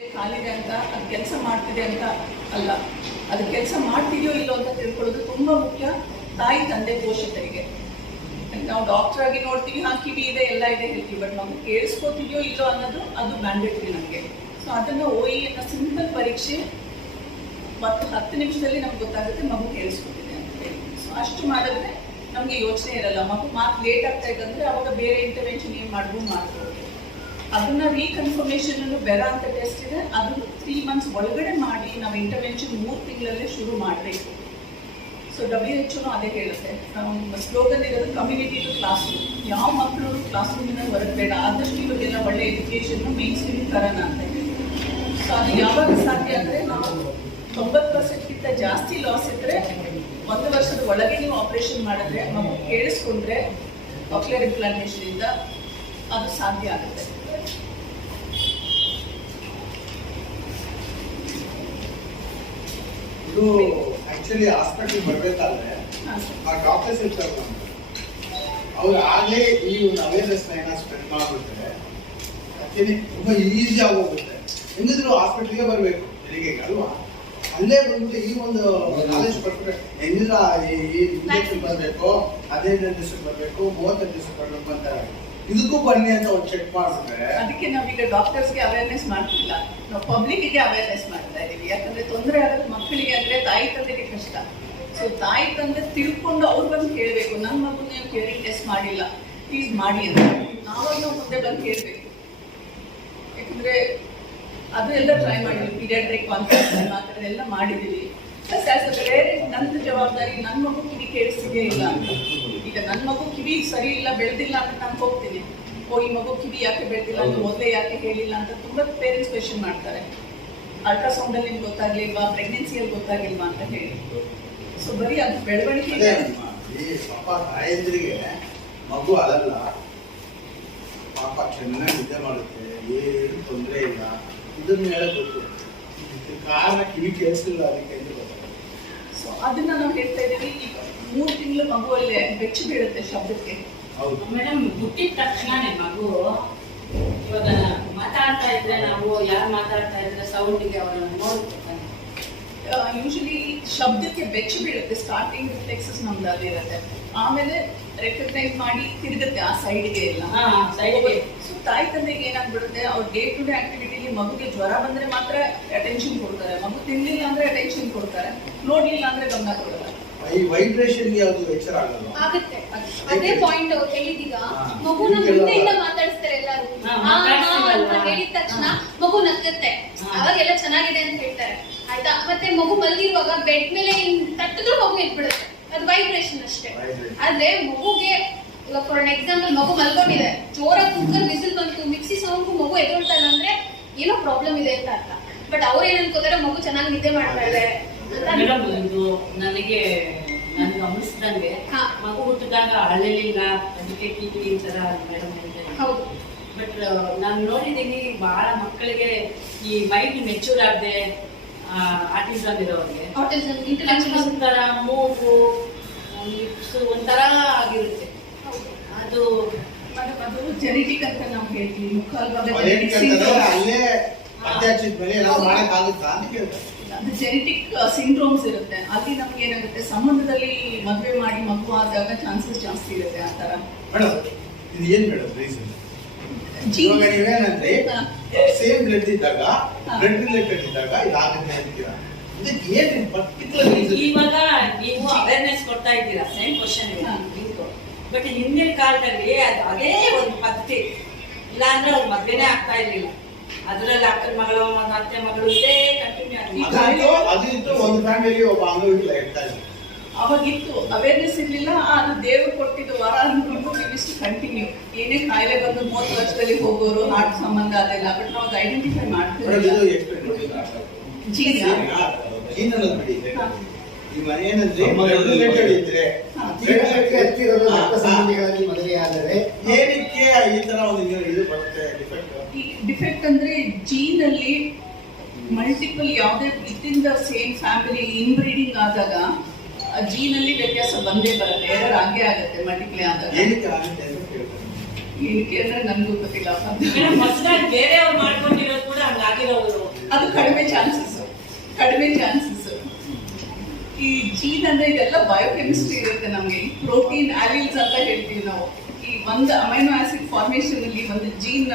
ಕಾಲಿದೆ ಅಂತ ಅದು ಕೆಲಸ ಮಾಡ್ತಿದೆ ಅಂತ ಅಲ್ಲ, ಅದು ಕೆಲಸ ಮಾಡ್ತಿದೆಯೋ ಇಲ್ಲೋ ಅಂತ ತಿಳ್ಕೊಳ್ಳೋದು ತುಂಬಾ ಮುಖ್ಯ. ತಾಯಿ ತಂದೆ ಪೋಷಕರಿಗೆ ನಾವು ಡಾಕ್ಟರ್ ಆಗಿ ನೋಡ್ತೀವಿ, ಕಿವಿ ಇದೆ ಎಲ್ಲ ಇದೆ ಹೇಳ್ತೀವಿ, ಬಟ್ ನಾವು ಕೇಳಿಸ್ಕೋತಿದೆಯೋ ಇಲ್ಲೋ ಅನ್ನೋದು ಅದು ಮ್ಯಾಂಡೇಟ್ರಿ ನಮಗೆ. ಸೊ ಅದನ್ನು OE ಅನ್ನೋ ಸಿಂಪಲ್ ಪರೀಕ್ಷೆ 10 ನಿಮಿಷದಲ್ಲಿ ನಮ್ಗೆ ಗೊತ್ತಾಗುತ್ತೆ ಮಗು ಕೇಳಿಸ್ಕೊತಿದೆ ಅಂತ ಹೇಳಿ. ಸೊ ಅಷ್ಟು ಮಾಡಿದ್ರೆ ನಮಗೆ ಯೋಚನೆ ಇರಲ್ಲ. ಮಗು ಮಾತು ಲೇಟ್ ಆಗ್ತಾ ಇದೆ ಅಂದ್ರೆ ಅವಾಗ ಬೇರೆ ಇಂಟರ್ವೆನ್ಷನ್ ಏನು ಮಾಡ್ಬೋದು. ಅದನ್ನ ರೀಕನ್ಫರ್ಮೇಷನ್ ಬೆರ ಅಂತ ಟೆಸ್ಟ್ ಇದೆ, ಅದನ್ನು 3 ಮಂತ್ಸ್ ಒಳಗಡೆ ಮಾಡಿ ನಾವು ಇಂಟರ್ವೆನ್ಷನ್ 3 ತಿಂಗಳಲ್ಲೇ ಶುರು ಮಾಡಬೇಕು. ಸೊ WHO ಅದೇ ಹೇಳುತ್ತೆ, ಸ್ಲೋಗನ್ ಇರೋದು ಕಮ್ಯುನಿಟಿ ಟು ಕ್ಲಾಸ್ ರೂಮ್. ಯಾವ ಮಕ್ಕಳು ಕ್ಲಾಸ್ ರೂಮಿಂದ ಹೊರಗೆ ಬೇಡ, ಆದಷ್ಟು ಇವಾಗೆಲ್ಲ ಒಳ್ಳೆ ಎಜುಕೇಷನ್ ಮೇನ್ ಸ್ಟ್ರೀಮ್ ತರೋಣ ಅಂತ ಹೇಳಿ. ಸೊ ಅದು ಯಾವಾಗ ಸಾಧ್ಯ ಅಂದರೆ ನಾವು 90%ಗಿಂತ ಜಾಸ್ತಿ ಲಾಸ್ ಇದ್ದರೆ 1 ವರ್ಷದ ಒಳಗೆ ನೀವು ಆಪರೇಷನ್ ಮಾಡಿದ್ರೆ ಮಗು ಕೇಳಿಸ್ಕೊಂಡ್ರೆ ಕಾಕ್ಲಿಯರ್ ಇಂಪ್ಲಾಂಟೇಷನ್ ಇಂದ ಅದು ಸಾಧ್ಯ ಆಗುತ್ತೆ. ಇದು ಆಕ್ಚುಲಿ ಹಾಸ್ಪಿಟಲ್ ಬರ್ಬೇಕಾದ್ರೆ ಆ ಡಾಕ್ಟರ್ಸ್ ಇರ್ತಾರೆ, ಅವ್ರು ಆಗಲೇ ಈ ಒಂದು ಅವೇರ್ನೆಸ್ ಸ್ಪ್ರೆಡ್ ಮಾಡಿಬಿಟ್ರೆ ತುಂಬಾ ಈಸಿ ಆಗೋಗುತ್ತೆ. ಹೆಂಗಿದ್ರು ಹಾಸ್ಪಿಟ್ಲಿಗೆ ಬರಬೇಕು ಬೆಳಿಗ್ಗೆ ಅಲ್ವಾ, ಅಲ್ಲೇ ಬಂದ್ಬಿಟ್ಟು ಈ ಒಂದು ನಾಲೆಜ್ ಕೊಟ್ಬಿಟ್ರೆ ಹೆಂಗಿಲ್ಲ ಈ ಇಂಜೆಕ್ಷನ್ ಬರಬೇಕು, 15 ದಿವಸಕ್ಕೆ ಬರಬೇಕು, 35 ದಿವಸಕ್ಕೆ ಬರಬೇಕು ಅಂತ ಇದಕ್ಕೂ ಬನ್ನಿ ಅಂತ ಒಂದು ಚೆಕ್ ಮಾಡಿಬಿಟ್ರೆ. ಅದಕ್ಕೆ ನಾವೀಗ ಡಾಕ್ಟರ್ಸ್ಗೆ ಅವೇರ್ನೆಸ್ ಮಾಡ್ತಿಲ್ಲ, ನಾವು ಪಬ್ಲಿಕ್ಗೆ ಅವೇರ್ನೆಸ್ ಮಾಡ್ತಾ ಇದೀವಿ. ಯಾಕಂದ್ರೆ ತೊಂದರೆ ಆಗೋದು ಮಕ್ಕಳಿಗೆ ಅಂದ್ರೆ ತಾಯಿ ತಂದೆಗೆ ಕಷ್ಟ. ಸೊ ತಾಯಿ ತಂದೆ ತಿಳ್ಕೊಂಡು ಅವ್ರು ಬಂದು ಕೇಳಬೇಕು, ನನ್ನ ಮಗು ನೀವು ಕೇರಿಂಗ್ ಟೆಸ್ಟ್ ಮಾಡಿಲ್ಲ ಪ್ಲೀಸ್ ಮಾಡಿ ಅಂತ ನಾವಾಗ ನಾವು ಮುಂದೆ ಬಂದು ಕೇಳಬೇಕು. ಯಾಕಂದ್ರೆ ಅದು ಎಲ್ಲ ಟ್ರೈ ಮಾಡಿದ್ವಿ, ಪೀಡಿಯಾಟ್ರಿಕ್ ಕಾನ್ಫರೆನ್ಸ್ ಆ ಥರ ಎಲ್ಲ ಮಾಡಿದ್ದೀವಿ. ಪ್ಲಸ್ ಆಸ್ ಅ ಪೇರೆಂಟ್ ನನ್ನ ಜವಾಬ್ದಾರಿ, ನನ್ನ ಮಗು ಕಿವಿ ಕೇಳಿಸ್ತಿದೆಯೇ ಇಲ್ಲ ಅಂತ. ಈಗ ನನ್ನ ಮಗು ಕಿವಿ ಸರಿ ಇಲ್ಲ, ಬೆಳೆದಿಲ್ಲ ಅಂತ ನಾನು ಹೋಗ್ತೀನಿ, ಈ ಮಗು ಕಿವಿ ಯಾಕೆ ಬೆಳೆದಿಲ್ಲ ಅಂತ ಮೊದಲೇ ಯಾಕೆ ಹೇಳಿಲ್ಲ ಅಂತ ತುಂಬಾ ಪೇರೆಂಟ್ಸ್ ಕ್ವೆಶ್ಚನ್ ಮಾಡ್ತಾರೆ. ಅಲ್ಟ್ರಾಸೌಂಡ್ ಅಲ್ಲಿ ಗೊತ್ತಾಗ್ಲಿಲ್ವಾ, ಪ್ರೆಗ್ನೆನ್ಸಿಯಲ್ಲಿ ಗೊತ್ತಾಗಿಲ್ವಾ ಅಂತ ಹೇಳಿ. ಸೊ ಬರೀ ಅದು ಬೆಳವಣಿಗೆ ಪಾಪ ತಾಯಂದ್ರಿಗೆ ಮಗು ಅಳಲ್ಲ, ಪಾಪ ಚೆನ್ನಾಗಿ ನಿದ್ದೆ ಮಾಡುತ್ತೆ, ಏನು ತೊಂದರೆ ಇಲ್ಲ, ಇದನ್ನ ಹೇಳಕ್ ಗೊತ್ತು. ಕಾರಣ ಕಿವಿ ಕೇಳಿಸಲಿಲ್ಲ ಅದಕ್ಕೆ ಅಂತ ಗೊತ್ತಾಗುತ್ತೆ. ಸೊ ಅದನ್ನ ನಾವು ಹೇಳ್ತಾ ಇದೀವಿ. ಈಗ 3 ತಿಂಗಳು ಮಗುವಲ್ಲೇ ಬೆಚ್ಚು ಬೀಳುತ್ತೆ ಶಬ್ದಕ್ಕೆ. ಹೌದು ಮೇಡಮ್, ಹುಟ್ಟಿದ ತಕ್ಷಣನೇ ಮಗು ಇವಾಗ ಮಾತಾಡ್ತಾ ಇದ್ರೆ ನಾವು ಯಾರು ಮಾತಾಡ್ತಾ ಇದ್ರೆ ಸೌಂಡಿಗೆ ಅವರನ್ನು ನೋಡ್ತಾರೆ. ಯೂಶಲಿ ಶಬ್ದಕ್ಕೆ ಬೆಚ್ಚು ಬೀಳುತ್ತೆ, ಸ್ಟಾರ್ಟಿಂಗ್ ರಿಫ್ಲೆಕ್ಸಸ್ ನಮ್ದು ಅದಿರುತ್ತೆ, ಆಮೇಲೆ ರೆಕಗ್ನೈಸ್ ಮಾಡಿ ತಿರುಗುತ್ತೆ ಆ ಸೈಡ್ಗೆ ಎಲ್ಲ. ಸೊ ತಾಯಿ ತಂದೆಗೆ ಏನಾಗ್ಬಿಡುತ್ತೆ, ಅವ್ರ ಡೇ ಟು ಡೇ ಆಕ್ಟಿವಿಟಿಲಿ ಮಗುಗೆ ಜ್ವರ ಬಂದ್ರೆ ಮಾತ್ರ ಅಟೆನ್ಷನ್ ಕೊಡ್ತಾರೆ, ಮಗು ತಿನ್ಲಿಲ್ಲ ಅಂದ್ರೆ ಅಟೆನ್ಷನ್ ಕೊಡ್ತಾರೆ, ನೋಡ್ಲಿಲ್ಲ ಅಂದ್ರೆ ಗಮನ ಕೊಡಲ್ಲ. ಈ ವೈಬ್ರೇಷನ್ ಯಾವುದು ಎಚ್ಚರ ಆಗಲ್ಲ ಆಗುತ್ತೆ. ಅದೇ ಪಾಯಿಂಟ್ ಅವ್ರು ಹೇಳಿದೀಗ, ಮಗುನ ಮುಂದೆಯಿಂದ ಮಾತಾಡಿಸ್ತಾರೆ ಎಲ್ಲರೂ, ಅಂತ ಹೇಳಿದ ತಕ್ಷಣ ಮಗು ನಗುತ್ತೆ, ಅವಾಗೆಲ್ಲ ಚೆನ್ನಾಗಿದೆ ಅಂತ ಹೇಳ್ತಾರೆ ಆಯ್ತಾ. ಮತ್ತೆ ಮಗು ಮಲಗಿರುವಾಗ ಬೆಡ್ ಮೇಲೆ ತಟ್ಟಿದ್ರು ಮಗು ಎದ್ಬಿಡುತ್ತೆ, ಅದು ವೈಬ್ರೇಷನ್ ಅಷ್ಟೇ. ಆದ್ರೆ ಮಗುಗೆ ಇವಾಗ ಫಾರ್ ಎಕ್ಸಾಂಪಲ್ ಮಗು ಮಲ್ಕೊಂಡಿದೆ, ಜೋರಾಗಿ ಕುಕ್ಕರ್ ವಿಸಿಲ್ ಬಂತು, ಮಿಕ್ಸಿ ಸೌಂಡ್ ಮಗು ಎದ್ಕೊಳ್ತಾ ಇಲ್ಲ ಅಂದ್ರೆ ಏನೋ ಪ್ರಾಬ್ಲಮ್ ಇದೆ ಅಂತ ಅರ್ಥ. ಬಟ್ ಅವ್ರೇನ್ ಅನ್ಕೋತಾರೆ, ಮಗು ಚೆನ್ನಾಗಿ ನಿದ್ದೆ ಮಾಡ್ತಾ ಇದೆ ಇದು ನನಗೆ ಗಮನಿಸಿದಂಗೆ ಮಗು ಹುಟ್ಟಿದಾಗ ಅಳಲಿಲ್ಲ, ಅದಕ್ಕೆ ಟಿವಿ ಈ ತರ ಮೇಡಮ್ ಹೇಳ್ತಾರೆ. ಹೌದು, ಬಟ್ ನಾನು ನೋಡಿದ್ದೀನಿ ಬಹಳ ಮಕ್ಕಳಿಗೆ ಈ ಮೈಂಡ್ ಮೆಚೂರ್ ಆಗದೆ ಆಟಿಸಮ್ ಇರೋರಿಗೆ ಒಂಥರ ಮೂಗು ಲಿಪ್ಸ್ ಒಂಥರ ಆಗಿರುತ್ತೆ. ಅದು ಅದು ಜೆನೆಟಿಕ್ ಅಂತ ನಾವು ಹೇಳ್ತೀವಿ. ಅಲ್ಲೇ ಅಟ್ಯಾಚಿದ ಮೇಲೆ ಏನಾದ್ರು ಮಾಡಕ್ಕಾಗುತ್ತಾ ಅಂತ ಕೇಳ್ತಾರೆ. ಅದು ಜೆನೆಟಿಕ್ ಸಿಂಡ್ರೋಮ್ಸ್ ಇರುತ್ತೆ, ಅಲ್ಲಿ ನಮ್ಗೆ ಏನಾಗುತ್ತೆ, ಸಂಬಂಧದಲ್ಲಿ ಮದುವೆ ಮಾಡಿ ಮಗು ಆದಾಗ ಚಾನ್ಸಸ್ ಜಾಸ್ತಿ ಇರುತ್ತೆ ಆ ತರ. ಮೇಡಮ್ ಇದು ಏನ್ ಮೇಡಮ್ ರೀಸನ್? ಇವಾಗ ನೀವೇನಂದ್ರೆ ಸೇಮ್ ಬ್ಲಡ್ ಇದ್ದಾಗ, ಬ್ಲಡ್ ರಿಲೇಟೆಡ್ ಇದ್ದಾಗ ಇದಾಗುತ್ತೆ ಅಂತೀರಾ, ಇದಕ್ಕೆ ಏನ್ ಪರ್ಟಿಕ್ಯುಲರ್ ರೀಸನ್? ಇವಾಗ ನೀವು ಅವೇರ್ನೆಸ್ ಕೊಡ್ತಾ ಇದ್ದೀರಾ, ಸೇಮ್ ಕ್ವಶನ್ ಇದೆ. ಬಟ್ ಹಿಂದಿನ ಕಾಲದಲ್ಲಿ ಅದು ಅದೇ ಒಂದು ಪದ್ಧತಿ, ಇಲ್ಲಾಂದ್ರೆ ಅವ್ರು ಮದ್ವೆನೇ ಆಗ್ತಾ ಇರ್ಲಿಲ್ಲ. ಅದ್ರಲ್ಲಿ ಅಕ್ಕನ ಮಗಳು ಒಂದು ಅತ್ತೆ ಮಗಳು ಇದೇ ಕಂಟಿನ್ಯೂ ಆಗಿತ್ತು. ಒಂದು ಫ್ಯಾಮಿಲಿ ಒಬ್ಬ ಅಂಗವಿಕಲ ಇರ್ತಾ ಇದ್ರು, ಅವಾಗಿತ್ತು, ಅವೇರ್ನೆಸ್ ಇರ್ಲಿಲ್ಲ. ಅದು ದೇವರು ಕೊಟ್ಟಿದ್ದು ವರ ಅನ್ಕೊಂಡು ಇವಿಷ್ಟು ಕಂಟಿನ್ಯೂ. ಏನೇ ಕಾಯಿಲೆ ಬಂದು 30 ವರ್ಷದಲ್ಲಿ ಹೋಗೋರು, ಹಾರ್ಟ್ ಸಂಬಂಧ ಅದೆಲ್ಲ, ಬಟ್ ನಾವು ಅದು ಐಡೆಂಟಿಫೈ ಮಾಡ್ತೀವಿ. ಏನಂದ್ರೆ ಏನಕ್ಕೆ ಈ ತರ ಒಂದು ಇದು ಬರುತ್ತೆ ಡಿಫೆಕ್ಟ್ ಅಂದ್ರೆ ಜೀನ್ ಅಲ್ಲಿ ಮಲ್ಟಿಪಲ್ ಯಾವುದೇ within the same family inbreeding ಆದಾಗ ಜೀನ್ ಅಲ್ಲಿ ವ್ಯತ್ಯಾಸ ಬಂದೇ ಬರುತ್ತೆ, ಎರರ್ ಆಗೇ ಆಗುತ್ತೆ ಮಲ್ಟಿಪ್ಲೈ ಆದಾಗ. ಏನಕ್ಕೆ ಅಂದ್ರೆ ನನ್ಗೂ ಗೊತ್ತಿಲ್ಲ ಮೇಡಮ್ ಹೊಸದಾಗಿ ಬೇರೆಯವ್ರು ಮಾಡ್ಕೊಂಡಿರೋದು ಕೂಡ ಹಂಗಾಗಿರೋದು. ಅದು ಕಡಿಮೆ ಚಾನ್ಸಸ್. ಈ ಜೀನ್ ಅಂದ್ರೆ ಇದೆಲ್ಲ ಬಯೋಕೆಮಿಸ್ಟ್ರಿ ಇರುತ್ತೆ ನಮ್ಗೆ. ಪ್ರೋಟೀನ್ ಆಲಿಲ್ಸ್ ಅಂತ ಹೇಳ್ತೀವಿ ನಾವು. ಈ ಒಂದು ಅಮೈನೋ ಆಸಿಡ್ ಫಾರ್ಮೇಶನ್ ಅಲ್ಲಿ ಒಂದು ಜೀನ್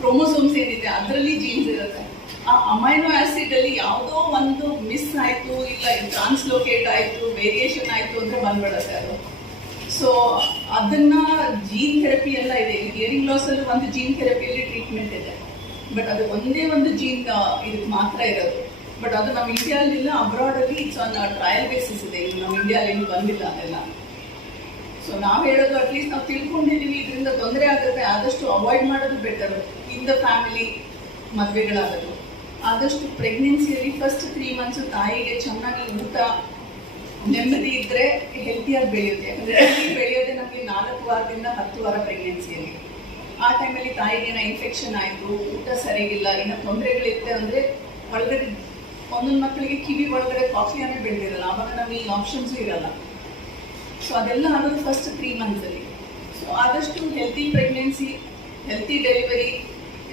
ಕ್ರೋಮೋಸೋಮ್ಸ್ ಏನಿದೆ ಅದರಲ್ಲಿ ಜೀನ್ಸ್ ಇರುತ್ತೆ. ಆ ಅಮೈನೋ ಆಸಿಡ್ ಅಲ್ಲಿ ಯಾವುದೋ ಒಂದು ಮಿಸ್ ಆಯ್ತು, ಇಲ್ಲ ಟ್ರಾನ್ಸ್ಲೋಕೇಟ್ ಆಯ್ತು, ವೇರಿಯೇಷನ್ ಆಯ್ತು ಅಂದ್ರೆ ಬಂದ್ಬಿಡುತ್ತೆ ಅದು. ಸೊ ಅದನ್ನ ಜೀನ್ ಥೆರಪಿ ಎಲ್ಲ ಇದೆ. ಹಿಯರಿಂಗ್ ಲಾಸ್ ಅಲ್ಲಿ ಒಂದು ಜೀನ್ ಥೆರಪಿಯಲ್ಲಿ ಟ್ರೀಟ್ಮೆಂಟ್ ಇದೆ, ಬಟ್ ಅದು ಒಂದೇ ಒಂದು ಜೀನ್ ಇದಕ್ಕೆ ಮಾತ್ರ ಇರೋದು. ಬಟ್ ಅದು ನಮ್ಮ ಇಂಡಿಯಾಲಿಲ್ಲ, ಅಬ್ರಾಡ್ ಅಲ್ಲಿ ಇಟ್ಸ್ ಆನ್ ಟ್ರಯಲ್ ಬೇಸಿಸ್ ಇದೆ. ನಮ್ಮ ಇಂಡಿಯಾಲಿ ಏನು ಬಂದಿಲ್ಲ ಅದೆಲ್ಲ. ಸೊ ನಾವು ಹೇಳೋದು ಅಟ್ಲೀಸ್ಟ್ ನಾವು ತಿಳ್ಕೊಂಡಿದೀವಿ ಇದರಿಂದ ತೊಂದರೆ ಆಗುತ್ತೆ, ಆದಷ್ಟು ಅವಾಯ್ಡ್ ಮಾಡೋದು ಬೆಟರ್. ಇನ್ ದ ಫ್ಯಾಮಿಲಿ ಮದುವೆಗಳಾಗೋದು ಆದಷ್ಟು ಪ್ರೆಗ್ನೆನ್ಸಿಯಲ್ಲಿ ಫಸ್ಟ್ 3 months ತಾಯಿಗೆ ಚೆನ್ನಾಗಿ ಊಟ ನೆಮ್ಮದಿ ಇದ್ರೆ ಹೆಲ್ತಿಯಾಗಿ ಬೆಳೆಯುತ್ತೆ. ಯಾಕಂದ್ರೆ ಬೆಳೆಯೋದೇ ನಮಗೆ 4 ವಾರದಿಂದ 10 ವಾರ ಪ್ರೆಗ್ನೆನ್ಸಿಯಲ್ಲಿ. ಆ ಟೈಮಲ್ಲಿ ತಾಯಿಗೆ ಏನೋ ಇನ್ಫೆಕ್ಷನ್ ಆಯಿತು, ಊಟ ಸರಿಗಿಲ್ಲ, ಏನೋ ತೊಂದರೆಗಳಿರುತ್ತೆ ಅಂದರೆ ಒಳಗಡೆ ಒಂದೊಂದು ಮಕ್ಕಳಿಗೆ ಕಿವಿ ಒಳಗಡೆ ಕಾಫಿಯಾನೇ ಬೆಳೆದಿರಲ್ಲ, ಆವಾಗ ನಮಗೆ ಈ ಆಪ್ಷನ್ಸು ಇರಲ್ಲ. ಸೊ ಅದೆಲ್ಲ ಆಗೋದು ಫಸ್ಟ್ 3 months ಅಲ್ಲಿ. ಸೊ ಆದಷ್ಟು healthy pregnancy, healthy delivery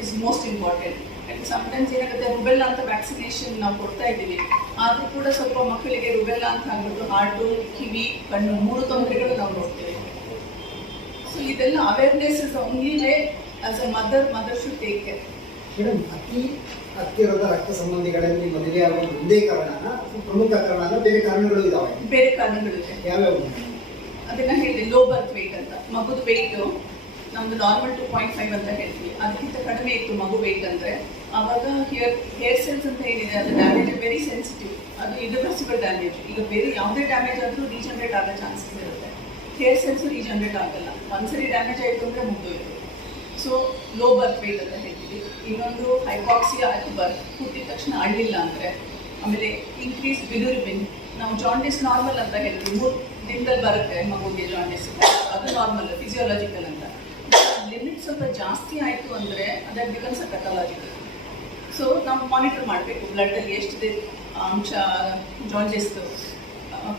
is most important. And sometimes ಏನಾಗುತ್ತೆ, ರುಬೆಲ್ಲಾ ಅಂತ ವ್ಯಾಕ್ಸಿನೇಷನ್ ನಾವು ಕೊಡ್ತಾ ಇದ್ದೀವಿ, ಆದರೂ ಕೂಡ ಸ್ವಲ್ಪ ಮಕ್ಕಳಿಗೆ ರುಬೆಲ್ಲಾ ಅಂತ ಆಗ್ಬಿಟ್ಟು ಹಾರ್ಟು, ಕಿವಿ, ಕಣ್ಣು 3 ತೊಂದರೆಗಳು ನಾವು ನೋಡ್ತೀವಿ. ಸೊ ಇದೆಲ್ಲ awareness is only way as a mother should take care. Madam, ಅತಿ ಹತ್ತಿರದ ರಕ್ತ ಸಂಬಂಧಿಗಳಲ್ಲಿ ಮದುವೆ ಆಗುವ ಒಂದೇ ಕಾರಣನ, ಪ್ರಮುಖ ಕಾರಣನ, ಬೇರೆ ಕಾರಣಗಳು ಇದಾವೆ? ಬೇರೆ ಕಾರಣಗಳಿದೆ. ಯಾವ್ಯಾವ? ಅದನ್ನ ಹೇಳಿ, ಲೋ ಬರ್ತ್ ವೆಯ್ಟ್ ಅಂತ. ಮಗುದ ವೆಯ್ಟ್ ನಮ್ದು ನಾರ್ಮಲ್ 2.5 ಅಂತ ಹೇಳ್ತೀವಿ, ಅದಕ್ಕಿಂತ ಕಡಿಮೆ ಇತ್ತು ಮಗು ವೆಯ್ಟ್ ಅಂದ್ರೆ ಆವಾಗ ಹೇರ್ ಸೆಲ್ಸ್ ಅಂತ ಏನಿದೆ ಅದು ಡ್ಯಾಮೇಜ್ ವೆರಿ ಸೆನ್ಸಿಟಿವ್. ಅದು ಇರಿವರ್ಸಿಬಲ್ ಡ್ಯಾಮೇಜ್. ಈಗ ಬೇರೆ ಯಾವುದೇ ಡ್ಯಾಮೇಜ್ ಆದರೂ ರೀಜನರೇಟ್ ಆಗೋ ಚಾನ್ಸಸ್ ಇರುತ್ತೆ. ಹೇರ್ ಸೆಲ್ಸ್ ರೀಜನರೇಟ್ ಆಗಲ್ಲ. ಒಂದ್ಸರಿ ಡ್ಯಾಮೇಜ್ ಆಯಿತು ಅಂದರೆ ಮುಗಿದೋಯ್ತು. ಸೊ ಲೋ ಬರ್ತ್ ವೆಯ್ಟ್ ಅಂತ ಹೇಳ್ತೀವಿ. ಇನ್ನೊಂದು ಹೈಪಾಕ್ಸಿಯಾ ಅಟ್ ಬರ್ತ್, ಹುಟ್ಟಿದ ತಕ್ಷಣ ಅಳ್ಳಿಲ್ಲ ಅಂದರೆ. ಆಮೇಲೆ ಇನ್ಕ್ರೀಸ್ ಬಿಲಿರುಬಿನ್. ನಾವು ಜಾಂಡಿಸ್ ನಾರ್ಮಲ್ ಅಂತ ಹೇಳ್ತೀವಿ, 3 ದಿನದಲ್ಲಿ ಬರುತ್ತೆ ಮಗುಗೆ ಜಾಂಡಿಸ್, ಅದು ನಾರ್ಮಲ್ ಫಿಸಿಯೋಲಾಜಿಕಲ್ ಅಂತ. ಲಿಮಿಟ್ ಸ್ವಲ್ಪ ಜಾಸ್ತಿ ಆಯಿತು ಅಂದರೆ ಅದಕ್ಕೆ ಬಿಕಮ್ಸ್ ಪೆಥಾಲಜಿಕಲ್. ಸೊ ನಾವು ಮಾನಿಟರ್ ಮಾಡಬೇಕು ಬ್ಲಡ್ಡಲ್ಲಿ ಎಷ್ಟಿದೆ ಅಂಶ ಜಾಂಡಿಸ್ದು,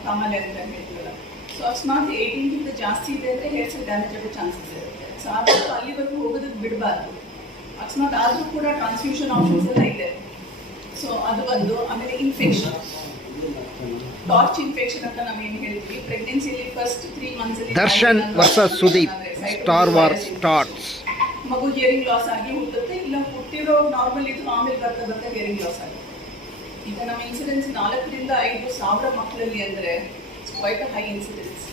ಕಾಮಾಲೆ ಅಂತ ಹೇಳ್ತೀವಲ್ಲ. ಸೊ ಅಕಸ್ಮಾತ್ 18ಗಿಂತ ಜಾಸ್ತಿ ಇದೆ ಅಂದರೆ ಹೇರ್ ಸೆಲ್ ಡ್ಯಾಮೇಜ್ ಆಗೋ ಚಾನ್ಸಸ್ ಇರುತ್ತೆ. ಸೊ ಆದರೂ ಅಲ್ಲಿವರೆಗೂ ಹೋಗೋದಕ್ಕೆ ಬಿಡಬಾರ್ದು. ಅಕಸ್ಮಾತ್ ಆದರೂ ಕೂಡ ಟ್ರಾನ್ಸ್ಫ್ಯೂಷನ್ ಆಪ್ಷನ್ಸ್ ಎಲ್ಲ ಇದೆ. ಸೊ ಅದು ಬಂದು, ಆಮೇಲೆ ಇನ್ಫೆಕ್ಷನ್, ಟಾರ್ಚ್ ಇನ್ಫೆಕ್ಷನ್ ಅಂತ ನಾವೇನು ಹೇಳ್ತೀವಿ. ಪ್ರೆಗ್ನೆನ್ಸಿಯಲ್ಲಿ ಫಸ್ಟ್ 3 months ಅಲ್ಲಿ Darshan versus Sudeep, star wars starts. ಮಗು ಹಿಯರಿಂಗ್ ಲಾಸ್ ಆಗಿ ಹುಟ್ಟುತ್ತೆ, ಇಲ್ಲ ಹುಟ್ಟಿರೋ ನಾರ್ಮಲ್ ಇದ್ದು ಆಮೇಲೆ ಬರ್ತಾ ಹಿಯರಿಂಗ್ ಲಾಸ್ ಆಗುತ್ತೆ. ಈಗ ನಮ್ಮ ಇನ್ಸಿಡೆನ್ಸ್ 4,000 to 5,000 ಮಕ್ಕಳಲ್ಲಿ ಅಂದರೆ it's quite a high incidence.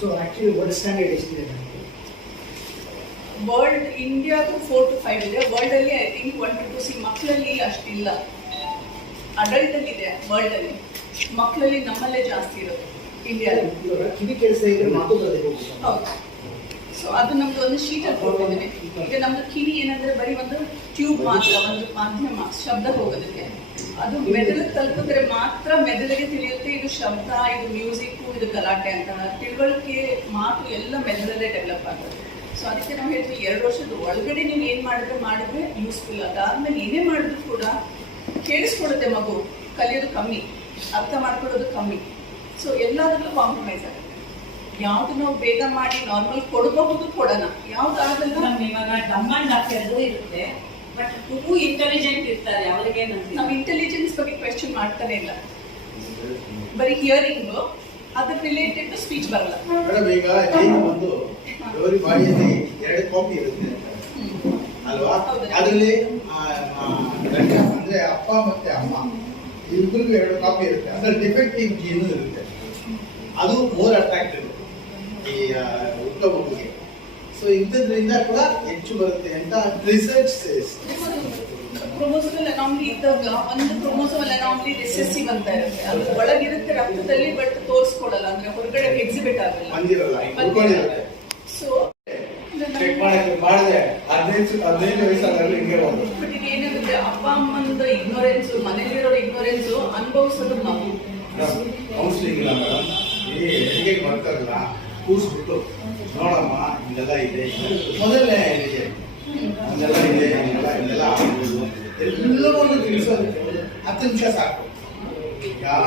So actually world standard ಎಷ್ಟಿದೆ? ವರ್ಲ್ಡ್ ಇಂಡಿಯಾದು 4 to 5 ಇದೆ. ವರ್ಲ್ಡಲ್ಲಿ ಐ ಥಿಂಕ್ 1 to 2. ಮಕ್ಕಳಲ್ಲಿ ಅಷ್ಟಿಲ್ಲ, ಅಡಲ್ಟಲ್ಲಿ ಇದೆ ವರ್ಲ್ಡಲ್ಲಿ. ಮಕ್ಕಳಲ್ಲಿ ನಮ್ಮಲ್ಲೇ ಜಾಸ್ತಿ ಇರೋದು ಇಂಡಿಯಾದಲ್ಲಿ. ಕಿವಿ ಕೆಲಸ ಇದ್ರೆ ಮಾತು ಬರಬೇಕು. ಹೌದು. ಸೊ ಅದು ನಮ್ದು ಒಂದು ಶೀಟಲ್ಲಿ ಕೊಟ್ಟಿದ್ದೇವೆ. ಈಗ ನಮ್ದು ಕಿವಿ ಏನಂದ್ರೆ ಬರೀ ಒಂದು ಟ್ಯೂಬ್ ಮಾತ್ರ, ಒಂದು ಮಾಧ್ಯಮ ಶಬ್ದ ಹೋಗೋದಕ್ಕೆ. ಅದು ಮೆದುಳಿಗೆ ತಲುಪಿದ್ರೆ ಮಾತ್ರ ಮೆದುಳಿಗೆ ತಿಳಿಯುತ್ತೆ ಇದು ಶಬ್ದ, ಇದು ಮ್ಯೂಸಿಕ್, ಇದು ಗಲಾಟೆ ಅಂತ. ತಿಳುವಳಿಕೆ, ಮಾತು ಎಲ್ಲ ಮೆದುಳಲ್ಲೇ ಡೆವಲಪ್ ಆಗ್ತದೆ. ಸೊ ಅದಕ್ಕೆ ನಾವು ಹೇಳ್ತೀವಿ 2 ವರ್ಷದ ಒಳಗಡೆ ನೀವು ಏನು ಮಾಡಿದ್ರೆ ಯೂಸ್ಫುಲ್. ಅದಾದ್ಮೇಲೆ ಏನೇ ಮಾಡಿದ್ರು ಕೂಡ ಕೇಳಿಸ್ಕೊಡುತ್ತೆ ಮಗು, ಕಲಿಯೋದು ಕಮ್ಮಿ, ಅರ್ಥ ಮಾಡ್ಕೊಳ್ಳೋದು ಕಮ್ಮಿ. ಸೊ ಎಲ್ಲದರಲ್ಲೂ ಕಾಂಪ್ರಮೈಸ್ ಆಗುತ್ತೆ. ಯಾವ್ದು ನಾವು ಬೇಗ ಮಾಡಿ ನಾರ್ಮಲ್ ಕೊಡಬಹುದು, ಕೊಡೋಣ. ಯಾವ್ದು ಆಗಲ್ಲ. ನಮ್ಗೆ ಇವಾಗ ಡಮ್ ಅಂಡ್ ಡಫ್ ಎರಡೂ ಇರುತ್ತೆ, ಬಟ್ ಟೂ ಇಂಟೆಲಿಜೆಂಟ್ ಇರ್ತಾರೆ. ಅವ್ರಿಗೆ ನಾವು ಇಂಟೆಲಿಜೆನ್ಸ್ ಬಗ್ಗೆ ಕ್ವೆಶ್ಚನ್ ಮಾಡ್ತಾನೆ ಇಲ್ಲ, ಬರೀ ಹಿಯರಿಂಗ್ ಅದ್ರ ರಿಲೇಟೆಡ್ ಟು ಸ್ಪೀಚ್ ಬರಲ್ಲ. ಮೇಡಮ್, ಈಗ ಜೀನ್ ಬಂದು ಎವರಿ ಬಾಡಿಯಲ್ಲಿ 2 ಕಾಪಿ ಇರುತ್ತೆ ಅಲ್ವಾ? ಅದರಲ್ಲಿ ಅಂದ್ರೆ ಅಪ್ಪ ಮತ್ತೆ ಅಮ್ಮ ಇಬ್ಬರಿಗೂ 2 ಕಾಪಿ ಇರುತ್ತೆ. ಅದ್ರಲ್ಲಿ ಡಿಫೆಕ್ಟಿವ್ ಜೀನು ಇರುತ್ತೆ, ಅದು ಮೋರ್ ಅಟ್ರಾಕ್ಟಿವ್ ಈ ಹುಟ್ಟ ಮಗುಗೆ. ಸೊ ಇಂಥದ್ರಿಂದ ಕೂಡ ಹೆಚ್ಚು ಬರುತ್ತೆ ಅಂತ ರಿಸರ್ಚ್ ಸೇಸ್. ಕ್ರೋಮೋಸೋಮಲ್ ಅನಾಮಲಿ ಇದ್ದಾಗ ಒಂದು ಕ್ರೋಮೋಸೋಮಲ್ ಅನಾಮಲಿ ರಿಸೆಸಿವ್ ಅಂತ ಇರುತ್ತೆ. ಅದು ಒಳಗಿರುತ್ತೆ ರಕ್ತದಲ್ಲಿ, ಬಟ್ ತೋರಿಸ್ಕೊಡಲ್ಲ, ಅಂದ್ರೆ ಹೊರಗಡೆ ಎಕ್ಸಿಬಿಟ್ ಆಗಲ್ಲ, ಬಂದಿರಲ್ಲ. ಸೊ ಚೆಕ್ ಮಾಡಿದ್ರೆ 15 ವಯಸ್ಸಾದ್ರೆ ಹಿಂಗೆ ಬಂದು. ಬಟ್ ಇದು ಏನಾಗುತ್ತೆ, ಅಪ್ಪ ಅಮ್ಮಂದು ಇಗ್ನೋರೆನ್ಸ್, ಮನೇಲಿರೋರು ಇಗ್ನೋರೆನ್ಸ್ ಅನುಭವಿಸೋದು ನಾವು. ಕೌನ್ಸಿಲಿಂಗ್ ಇಲ್ಲ ಮೇಡಮ್, ಈ ಹೆರಿಗೆ ಬರ್ತಾರಲ್ಲ ಕೂರಿಸ್ಬಿಟ್ಟು ನೋಡಮ್ಮ ಇದೆಲ್ಲ ಇದೆ, ಮೊದಲನೇ ಹೆರಿಗೆ ಇದೆಲ್ಲ ಇದೆ, ಇದೆಲ್ಲ ಆಗ್ಬೋದು, ಎಲ್ಲವನ್ನು ತಿಳಿಸೋದಕ್ಕೆ 10 ನಿಮಿಷ ಸಾಕು. ಯಾವ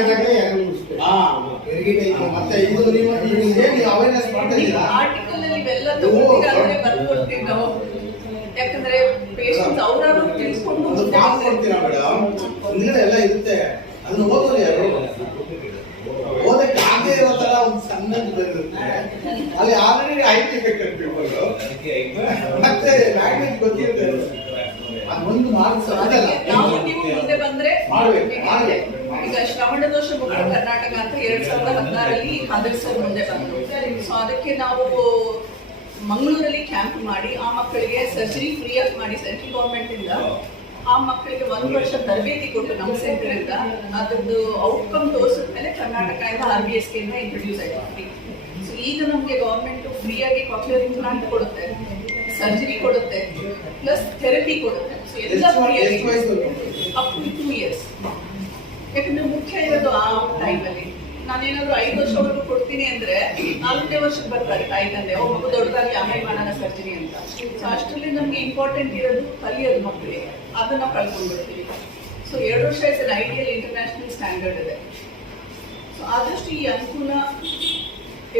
ಆದಾಗಲೇ ಯಾರು ಹೆರಿಗೆ ಟೈಮ್ ಮತ್ತೆ ಇದು ನೀವು ಏನು ಅವೇರ್ನೆಸ್ ಮಾಡ್ತಾ ಇದ್ದೀರಾ? ಆರ್ಟಿಕಲ್ ಅಲ್ಲಿ ಇವೆಲ್ಲ ತಗೊಂಡಿದ್ರೆ ಬರ್ಕೊಡ್ತೀವಿ ನಾವು. ಯಾಕಂದ್ರೆ ಪೇಷಂಟ್ ಅವ್ರವ್ರು ತಿಳ್ಕೊಂಡು ಒಂದು ಫಾರ್ಮ್ ಕೊಡ್ತೀರಾ ಮೇಡಮ್? ಹಿಂದ್ಗಡೆ ಎಲ್ಲ ಇರುತ್ತೆ, ಅದನ್ನ ಓದೋರು ಯಾರು? ಓದಕ್ಕೆ ಆಗದೆ ಇರೋ ತರ ಒಂದು ಸಣ್ಣದು ಬರುತ್ತೆ, ಅಲ್ಲಿ ಆಲ್ರೆಡಿ ಐಡೆಂಟಿಫೈಡ್ ಪೀಪಲ್ ಮತ್ತೆ ಲ್ಯಾಂಗ್ವೇಜ್ ಗೊತ್ತಿರುತ್ತೆ, ಅದೊಂದು ಮಾರ್ಕ್ಸ್ ಅದಲ್ಲ. ನಾವು ನೀವು ಮುಂದೆ ಬಂದ್ರೆ ಮಾಡ್ಬೇಕು. ಈಗ ಶ್ರವಣ ದೋಷ ಮುಕ್ತ ಕರ್ನಾಟಕ ಅಂತ 2016ರಲ್ಲಿ ಖಾದರ್ ಸರ್ ಮುಂದೆ ಬಂದ್ರು. ಸೊ ಅದಕ್ಕೆ ನಾವು ಮಂಗಳೂರಲ್ಲಿ ಕ್ಯಾಂಪ್ ಮಾಡಿ ಆ ಮಕ್ಕಳಿಗೆ ಸರ್ಜರಿ ಫ್ರೀ ಆಗಿ ಮಾಡಿ ಸೆಂಟ್ರಲ್ ಗವರ್ಮೆಂಟ್ ಇಂದ ಆ ಮಕ್ಕಳಿಗೆ 1 ವರ್ಷ ತರಬೇತಿ ಕೊಟ್ಟು ನಮ್ಮ ಸೆಂಟರ್ ಇಂದ ಅದ್ರದ್ದು ಔಟ್ಕಮ್ ತೋರಿಸಿದ ಮೇಲೆ ಕರ್ನಾಟಕ ಇಂದ RBSK ಇಂದ ಇಂಟ್ರೊಡ್ಯೂಸ್ ಆಯ್ತು. ಸೊ ಈಗ ನಮ್ಗೆ ಗವರ್ಮೆಂಟ್ ಫ್ರೀ ಆಗಿ ಕಾಕ್ಲಿಯರ್ ಇಂಪ್ಲಾಂಟ್ ಕೊಡುತ್ತೆ, ಸರ್ಜರಿ ಕೊಡುತ್ತೆ, ಪ್ಲಸ್ ಥೆರಪಿ ಕೊಡುತ್ತೆ. ಸೊ ಎಲ್ಲ ಅಪ್ ಟು 2 ಇಯರ್ಸ್. ಯಾಕಂದ್ರೆ ಮುಖ್ಯ ಇರೋದು ಆ ಟೈಮಲ್ಲಿ ನಾನೇನಾದ್ರು 5 ವರ್ಷವರೆಗೂ ಕೊಡ್ತೀನಿ ಅಂದ್ರೆ 4ನೇ ವರ್ಷಕ್ಕೆ ಬರ್ತಾರೆ ತಾಯಿ ತಂದೆ, ಮಗು ದೊಡ್ಡದಾಗಿ ಆಮೇಲೆ ಮಾಡೋಣ ಸರ್ಜರಿ ಅಂತ. ಸೊ ಅಷ್ಟರಲ್ಲಿ ನಮ್ಗೆ ಇಂಪಾರ್ಟೆಂಟ್ ಇರೋದು ಕಲಿಯೋದು ಮಕ್ಕಳಿಗೆ, ಅದನ್ನ ಕಳ್ಕೊಂಡ್ಬಿಡ್ತೀವಿ. ಸೊ 2 ವರ್ಷ is an ideal international standard ಇದೆ. ಸೊ ಆದಷ್ಟು ಈ ಅನುಕೂಲ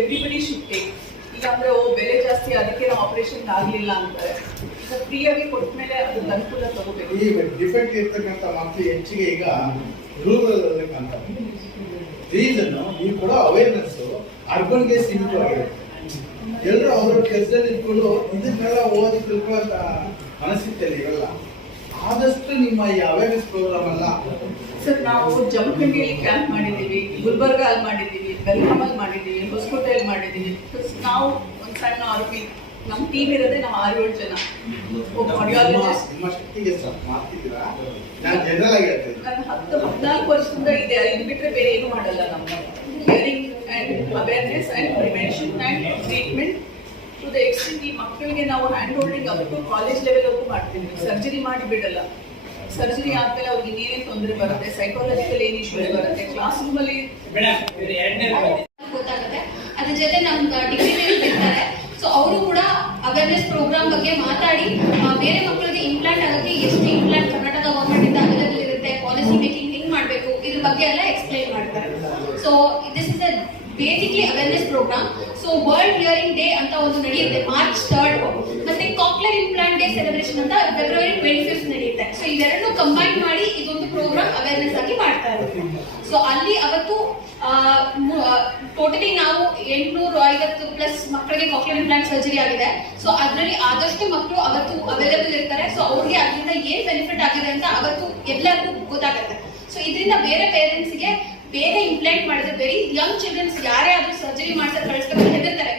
ಎವ್ರಿಬಡಿ ಶುಡ್ ಟೇಕ್. ಇಲ್ಲಾಂದ್ರೆ ಬೆಲೆ ಜಾಸ್ತಿ ಅದಕ್ಕೆ ನಾವು ಆಪರೇಷನ್ ಆಗ್ಲಿಲ್ಲ ಅಂತಾರೆ. ಈಗ ಫ್ರೀ ಆಗಿ ಕೊಟ್ಟ ಮೇಲೆ ಅದ್ರ ಅನುಕೂಲ ತಗೋಬೇಕು. ಈ ಡಿಫೆಕ್ಟ್ ಇರ್ತಕ್ಕಂಥ ಮಕ್ಕಳು ಹೆಚ್ಚಿಗೆ ಈಗ ರೂರಲ್ ಅಲ್ಲಿ ಕಾಣ್ತಾರೆ. ರೀಸನ್ ನೀವು ಕೊಡೋ ಅವೇರ್ನೆಸ್ ಅರ್ಬನ್ಗೆ ಸೀಮಿತವಾಗಿದೆ. ಎಲ್ಲರೂ ಅವ್ರ ಕೆಲಸದಲ್ಲಿ ಇಟ್ಕೊಂಡು ಇದನ್ನೆಲ್ಲ ಓದಿ ತಿಳ್ಕೊಳ್ಳೋ ಮನಸ್ಥಿತಿ ಇರಲ್ಲ. ಆದಷ್ಟು ನಿಮ್ಮ ಈ ಅವೇರ್ನೆಸ್ ಪ್ರೋಗ್ರಾಮ್ ಅಲ್ಲ ಸರ್, ನಾವು ಜಮಖಂಡಿಯಲ್ಲಿ ಕ್ಯಾಂಪ್ ಮಾಡಿದ್ದೀವಿ, ಗುಲ್ಬರ್ಗ ಅಲ್ಲಿ ಮಾಡಿದ್ದೀವಿ, ಬೆಲ್ಗಾಮಲ್ಲಿ ಮಾಡಿದ್ದೀವಿ, ಹೊಸಕೋಟೆಯಲ್ಲಿ ಮಾಡಿದ್ದೀವಿ. ನಾವು ಒಂದು ಸಣ್ಣ ಆರೋಪಿ ನಮ್ಮ ಟೀಮ್ ಇರೋದೇ ನಾವು 6-7 ಜನ. ಒಬ್ಬ ಆಡಿಯಾಲಜಿಸ್ಟ್. ನಿಮ್ಮ ಶಕ್ತಿಗೆ ಮಾಡ್ತಿದ್ದೀರಾ? ನಾನು ಜನರಲ್ ಆಗಿ ಹೇಳ್ತೀನಿ, ನಾನು 14 ವರ್ಷದಿಂದ ಇದೆ. ಇದು ಬಿಟ್ಟರೆ ಬೇರೆ ಏನು ಮಾಡಲ್ಲ. ನಮ್ಮ hearing and awareness and prevention and treatment to the extent ಈ ಮಕ್ಕಳಿಗೆ ನಾವು hand holding up to college ಲೆವೆಲ್ವರೆಗೂ ಮಾಡ್ತೀವಿ. ಸರ್ಜರಿ ಮಾಡಿ ಬಿಡಲ್ಲ. ಸರ್ಜರಿ ಆದ್ಮೇಲೆ ಅವ್ರಿಗೆ ಇನ್ನೇನೇನು ತೊಂದರೆ ಬರುತ್ತೆ, ಸೈಕಾಲಜಿಕಲ್ ಏನು ಇಶ್ಯೂ ಬರುತ್ತೆ, ಕ್ಲಾಸ್ ರೂಮ್ ಅಲ್ಲಿ ಗೊತ್ತಾಗುತ್ತೆ. ಅದ್ರ ಜೊತೆ ನಮ್ಗೆ ಡಿಗ್ರಿ ಇರ್ತಾರೆ. ಸೊ ಅವರು ಕೂಡ ಅವೇರ್ನೆಸ್ ಪ್ರೋಗ್ರಾಮ್ ಬಗ್ಗೆ ಮಾತಾಡಿ ಬೇರೆ ಮಕ್ಕಳಿಗೆ ಇಂಪ್ಲಾಂಟ್ ಆಗೋಕ್ಕೆ ಎಷ್ಟು ಇಂಪ್ಲಾಂಟ್ ಕರ್ನಾಟಕ ಗವರ್ಮೆಂಟ್ ಇಂದ ಅವೈಲೇಬಲ್ ಇರುತ್ತೆ, ಪಾಲಿಸಿ ಮೇಕಿಂಗ್ ಹೆಂಗ್ ಮಾಡಬೇಕು, ಇದ್ರ ಬಗ್ಗೆ ಎಲ್ಲ ಎಕ್ಸ್ಪ್ಲೈನ್ ಮಾಡ್ತಾರೆ. So this is a basically awareness program. So world hearing day ಅಂತ ಒಂದು ನಡೆಯುತ್ತೆ March 3rd, ಮತ್ತೆ ಕಾಕ್ಲಿಯರ್ ಇಂಪ್ಲಾಂಟ್ ಡೇ ಸೆಲೆಬ್ರೇಷನ್ ಅಂತ February 25th ನಡೆಯುತ್ತೆ. ಸೊ ಇವೆರಡನ್ನು ಕಂಬೈನ್ ಮಾಡಿ ಇದೊಂದು ಪ್ರೋಗ್ರಾಮ್ ಅವೇರ್ನೆಸ್ ಆಗಿ ಮಾಡ್ತಾ ಇರೋದು. ಸೊ ಅಲ್ಲಿ ಅವತ್ತು ಟೋಟಲಿ ನಾವು 850+ ಮಕ್ಕಳಿಗೆ ಕಾಕ್ಲಿಯರ್ ಇಂಪ್ಲಾಂಟ್ ಸರ್ಜರಿ ಆಗಿದೆ. ಸೊ ಅದರಲ್ಲಿ ಆದಷ್ಟು ಮಕ್ಕಳು ಅವತ್ತು ಅವೈಲೇಬಲ್ ಇರ್ತಾರೆ. ಸೊ ಅವ್ರಿಗೆ ಅದರಿಂದ ಏನ್ ಬೆನಿಫಿಟ್ ಆಗಿದೆ ಅಂತ ಅವತ್ತು ಎಲ್ಲರಿಗೂ ಗೊತ್ತಾಗುತ್ತೆ. ಸೊ ಇದರಿಂದ ಬೇರೆ ಪೇರೆಂಟ್ಸ್ಗೆ ಬೇಗ ಇಂಪ್ಲಾಂಟ್ ಮಾಡಿದ್ರೆ ವೆರಿ ಯಂಗ್ ಚಿಲ್ಡ್ರನ್ಸ್ ಯಾರೇ ಆದ್ರೂ ಸರ್ಜರಿ ಮಾಡ್ಸಕ್ ಕಳಿಸ್ಬೇಕು ಹೆದರ್ತಾರೆ.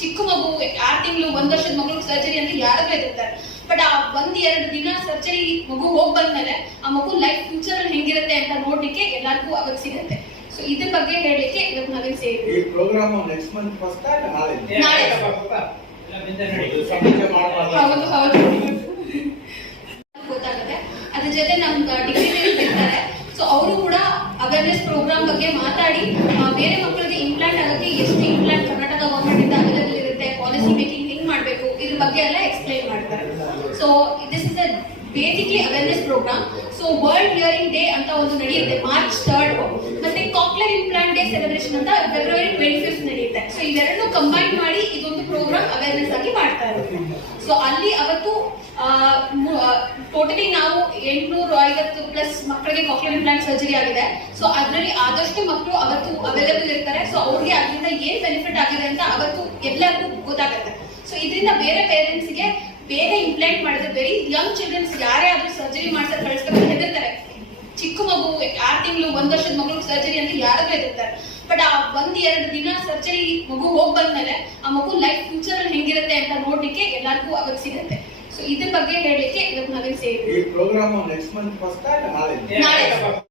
ಚಿಕ್ಕ ಮಗು 6 ತಿಂಗಳು 1 ವರ್ಷದ ಮಗು ಸರ್ಜರಿ ಅಂದ್ರೆ ಯಾರಾದ್ರೂ ಹೆದರ್ತಾರೆ. ಬಟ್ ಆ 1-2 ದಿನ ಸರ್ಜರಿ ಮಗು ಹೋಗ್ ಬಂದ್ಮೇಲೆ ಆ ಮಗು ಲೈಫ್ ಫ್ಯೂಚರ್ ಅಲ್ಲಿ ಹೆಂಗಿರುತ್ತೆ ಅಂತ ನೋಡ್ಲಿಕ್ಕೆ ಎಲ್ಲರಿಗೂ ಅವತ್ತು ಸಿಗುತ್ತೆ. ಸೊ ಇದ್ರ ಬಗ್ಗೆ ಹೇಳಲಿಕ್ಕೆ ಇವತ್ತು ನಾವೇನ್ ಸೇರಿದ್ವಿ. ಈ ಪ್ರೋಗ್ರಾಮ್ ನೆಕ್ಸ್ಟ್ ಮಂತ್ ಫಸ್ಟ್ ನಾಳೆ ಹೌದು ಗೊತ್ತಾಗುತ್ತೆ. ಅದ್ರ ಜೊತೆ ನಮ್ಗೆ ಡಿಗ್ರಿ ಇರ್ತಾರೆ. ಸೊ ಅವರು ಕೂಡ ಅವೇರ್ನೆಸ್ ಪ್ರೋಗ್ರಾಮ್ ಬಗ್ಗೆ ಮಾತಾಡಿ ಬೇರೆ ಮಕ್ಕಳಿಗೆ ಇಂಪ್ಲಾಂಟ್ ಆಗೋಕ್ಕೆ ಎಷ್ಟು ಇಂಪ್ಲಾಂಟ್ ಕರ್ನಾಟಕ ಗವರ್ಮೆಂಟ್ ಇಂದ ಅವೈಲೇಬಲ್ ಇರುತ್ತೆ, ಪಾಲಿಸಿ ಮೇಕಿಂಗ್ ಹೆಂಗ್ ಮಾಡಬೇಕು, ಇದ್ರ ಬಗ್ಗೆ ಎಲ್ಲ ಎಕ್ಸ್ಪ್ಲೈನ್ ಮಾಡ್ತಾರೆ. So this is a basically awareness program. So world hearing day ಅಂತ ಒಂದು ನಡೆಯುತ್ತೆ March 3rd, ಮತ್ತೆ ಕಾಕ್ಲಿಯರ್ ಇಂಪ್ಲಾಂಟ್ ಡೇ ಸೆಲೆಬ್ರೇಷನ್ ಅಂತ February 25th ನಡೆಯುತ್ತೆ. ಸೊ ಇವೆರಡನ್ನು ಕಂಬೈನ್ ಮಾಡಿ ಇದೊಂದು ಪ್ರೋಗ್ರಾಮ್ ಅವೇರ್ನೆಸ್ ಆಗಿ ಮಾಡ್ತಾ ಇರೋದು. ಸೊ ಅಲ್ಲಿ ಅವತ್ತು ಟೋಟಲಿ ನಾವು 850+ ಮಕ್ಕಳಿಗೆ ಕಾಕ್ಲಿಯರ್ ಇಂಪ್ಲಾಂಟ್ ಸರ್ಜರಿ ಆಗಿದೆ. ಸೊ ಅದರಲ್ಲಿ ಆದಷ್ಟು ಮಕ್ಕಳು ಅವತ್ತು ಅವೈಲೇಬಲ್ ಇರ್ತಾರೆ. ಸೊ ಅವ್ರಿಗೆ ಅದರಿಂದ ಏನ್ ಬೆನಿಫಿಟ್ ಆಗಿದೆ ಅಂತ ಅವತ್ತು ಎಲ್ಲರಿಗೂ ಗೊತ್ತಾಗುತ್ತೆ. ಸೊ ಇದರಿಂದ ಬೇರೆ ಪೇರೆಂಟ್ಸ್ಗೆ ಬೇಗ ಇಂಪ್ಲಾಂಟ್ ಮಾಡಿದ್ರೆ ವೆರಿ ಯಂಗ್ ಚಿಲ್ಡ್ರನ್ಸ್ ಯಾರೇ ಆದ್ರೂ ಸರ್ಜರಿ ಮಾಡ್ಸಕ್ ಕಳಿಸ್ಬೇಕು ಹೆದರ್ತಾರೆ. ಚಿಕ್ಕ ಮಗು 6 ತಿಂಗಳು 1 ವರ್ಷದ ಮಗು ಸರ್ಜರಿ ಅಂದ್ರೆ ಯಾರಾದ್ರೂ ಹೆದರ್ತಾರೆ. ಬಟ್ ಆ 1-2 ದಿನ ಸರ್ಜರಿ ಮಗು ಹೋಗ್ ಬಂದ್ಮೇಲೆ ಆ ಮಗು ಲೈಫ್ ಫ್ಯೂಚರ್ ಅಲ್ಲಿ ಹೆಂಗಿರುತ್ತೆ ಅಂತ ನೋಡ್ಲಿಕ್ಕೆ ಎಲ್ಲರಿಗೂ ಅವತ್ತು ಸಿಗುತ್ತೆ. ಸೊ ಇದ್ರ ಬಗ್ಗೆ ಹೇಳಲಿಕ್ಕೆ ಇವತ್ತು ನಾವೇನ್ ಸೇರಿದ್ವಿ. ಈ ಪ್ರೋಗ್ರಾಮ್ ನೆಕ್ಸ್ಟ್ ಮಂತ್ ಫಸ್ಟ್ ನಾಳೆ